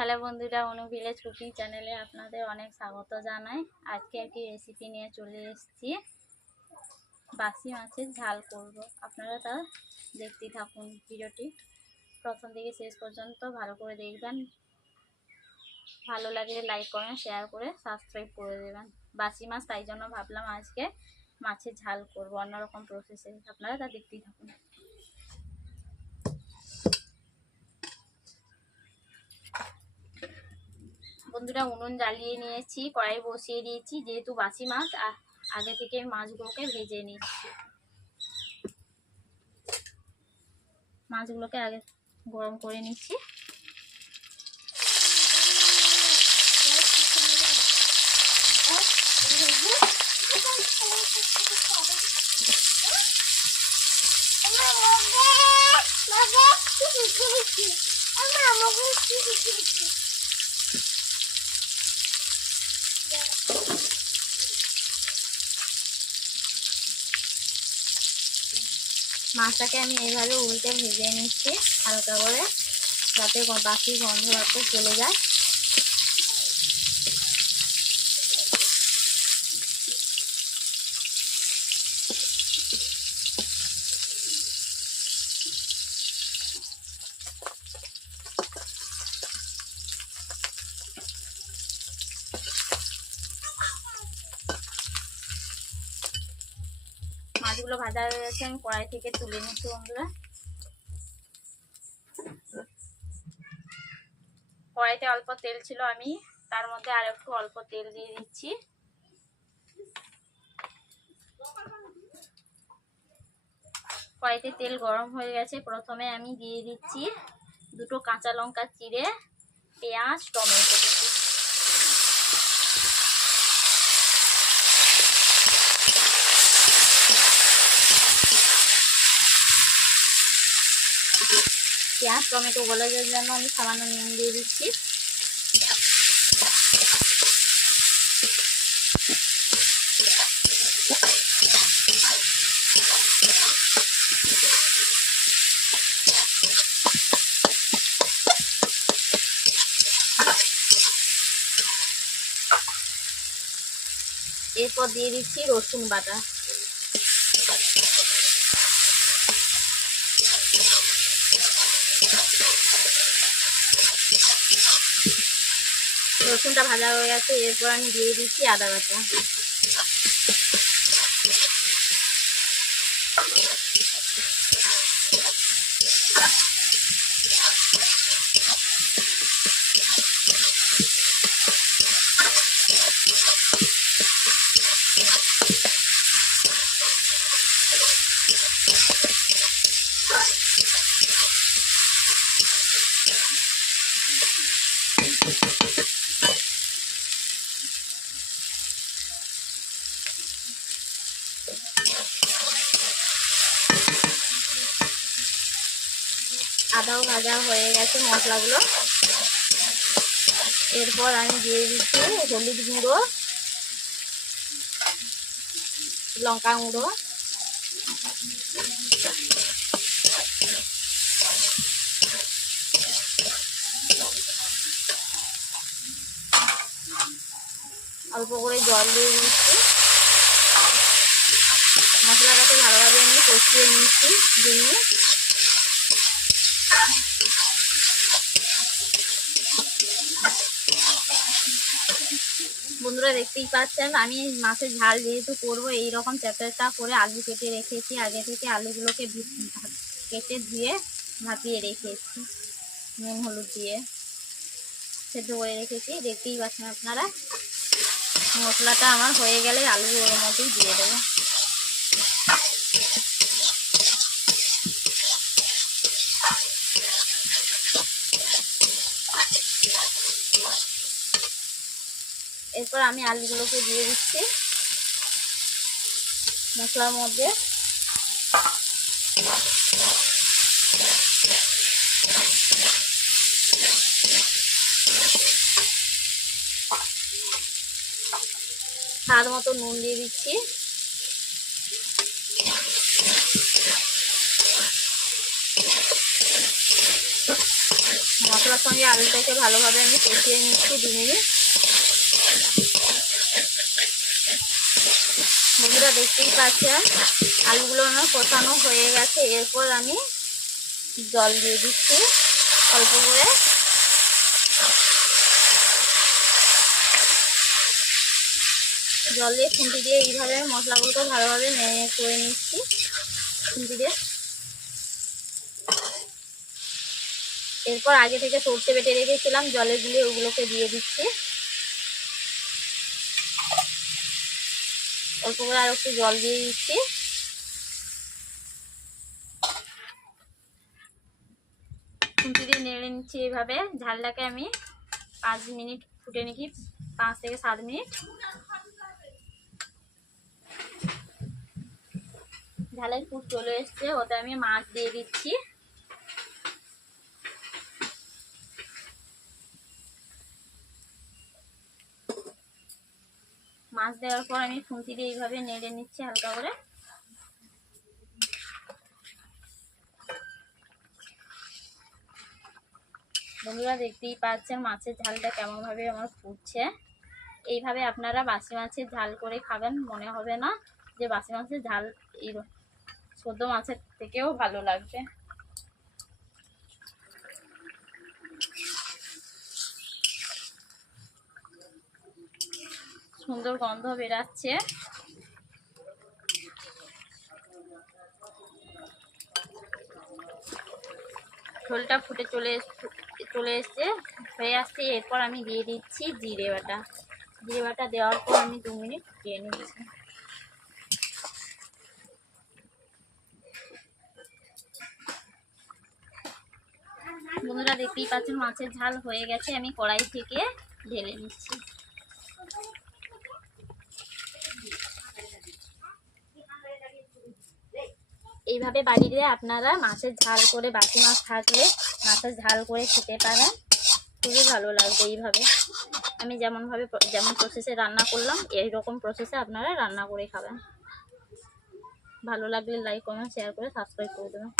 Hello বন্ধুরা, অনু village cooking চ্যানেলে আপনাদের অনেক স্বাগত জানাই। আজকে একটি রেসিপি নিয়ে চলে এসেছি। বাসি মাছের ঝাল করব। আপনারা তা দেখতেই থাকুন ভিডিওটি প্রথম থেকে শেষ পর্যন্ত ভালো করে দেখবেন। ভালো লাগলে লাইক করবেন, শেয়ার করে সাবস্ক্রাইব করে দেবেন। বাসি মাছ, তাই জন্য ভাবলাম আজকে মাছের ঝাল করব অন্যরকম প্রসেসে। আপনারা তা দেখতেই থাকুন। বন্ধুরা, উনুন জ্বালিয়ে নিয়েছি, কড়াই বসিয়ে দিয়েছি। যেহেতু বাসি মাছ, আগে থেকে মাছগুলোকে ভেজে নিচ্ছি। মাছগুলোকে আগে গরম করে নিচ্ছি। মাছটাকে আমি এইভাবে উল্টে ভেজে নিচ্ছি হালকা করে, যাতে বাকি গন্ধটা চলে যায়। মাছগুলো ভাজা হয়ে গেছে, আমি কড়াই থেকে তুলে নিচ্ছি। বন্ধুরা, কড়াইতে অল্প তেল ছিল, আমি তার মধ্যে আর একটু অল্প তেল দিয়ে দিচ্ছি। কড়াইতে তেল গরম হয়ে গেছে। প্রথমে আমি দিয়ে দিচ্ছি দুটো কাঁচা লঙ্কা চিড়ে, পেঁয়াজ, টমেটো কুচি। পেঁয়াজ টমেটো গলে যাওয়ার জন্য আমি সামান্য নুন দিয়ে দিচ্ছি। এরপর দিয়ে দিচ্ছি রসুন বাটা। রসুনটা ভাজা হয়ে গেছে, এরপর আমি দিয়ে দিচ্ছি আদা বাটা। আদাও ভাজা হয়ে গেছে মশলাগুলো। এরপর আমি দিয়ে দিচ্ছি হলুদ গুঁড়ো, লঙ্কা গুঁড়ো, অল্প করে জল দিয়ে দিচ্ছি। মশলাটাকে ভালোভাবে আমি কষিয়ে নিচ্ছি 2 মিনিট। বন্ধুরা, দেখতেই পাচ্ছেন আমি মাছের ঝাল যেহেতু করবো, এইরকম চ্যাপটা করে আলু কেটে রেখেছি। আগে থেকে আলুগুলোকে কেটে ধুয়ে ভাপিয়ে রেখেছি, নুন হলুদ দিয়ে সেদ্ধ করে রেখেছি। দেখতেই পাচ্ছেন আপনারা। মশলাটা আমার হয়ে গেলে আলু ওর মধ্যেই দিয়ে দেবো। এরপর আমি আলুগুলোকে দিয়ে দিচ্ছি মশলার মধ্যে। স্বাদ মতো নুন দিয়ে দিচ্ছি। মশলার সঙ্গে আলুটাকে ভালোভাবে আমি কষিয়ে নিচ্ছি 2 মিনিট। বন্ধুরা দেখতেই পাচ্ছেন আলুগুলো আমার কষানো হয়ে গেছে। এরপর আমি জল দিয়ে দিচ্ছি অল্প করে। জল দিয়ে খুন্তি দিয়ে এইভাবে মশলাগুলোকে ভালোভাবে নেড়ে করে নিচ্ছি খুন্তি দিয়ে। এরপর আগে থেকে সর্ষে বেটে রেখেছিলাম জলে গুলিয়ে ওগুলোকে দিয়ে দিচ্ছি। অল্প করে আর একটু জল দিয়ে দিচ্ছি। খুন্তি দিয়ে নেড়ে নিচ্ছি এইভাবে। ঝালটাকে আমি 5 মিনিট ফুটে নিচ্ছি, 5 থেকে 7 মিনিট। ঝালের ফুট চলে এসছে, ওতে আমি মাছ দিয়ে দিচ্ছি। মাছ দেওয়ার পর আমি খুন্তি দিয়ে এইভাবে নেড়ে নিচ্ছি হালকা করে। বন্ধুরা দেখতেই পাচ্ছেন মাছের ঝালটা কেমন ভাবে আমার ফুটছে। এইভাবে আপনারা বাসি মাছের ঝাল করে খাবেন, মনে হবে না যে বাসি মাছের ঝাল এই ছোট মাছের থেকেও ভালো লাগবে। সুন্দর গন্ধ বেরাচ্ছে। ঝোলটা ফুটে চলে এসছে, হয়ে আসছে। এরপর আমি দিয়ে দিচ্ছি জিরে বাটা। জিরে বাটা দেওয়ার পর আমি 2 মিনিট ফুটিয়ে নিচ্ছি। বন্ধুরা দেখতেই পাচ্ছেন মাছের ঝাল হয়ে গেছে, আমি কড়াই থেকে ঢেলে নিচ্ছি। এইভাবে বাড়িতে আপনারা মাছের ঝাল করে, বাকি মাছ থাকলে মাছের ঝাল করে খেতে পারেন, খুবই ভালো লাগবে। এইভাবে আমি যেমন প্রসেসে রান্না করলাম এইরকম প্রসেসে আপনারা রান্না করে খাবেন। ভালো লাগলে লাইক কমেন্ট শেয়ার করে সাবস্ক্রাইব করে দেবেন।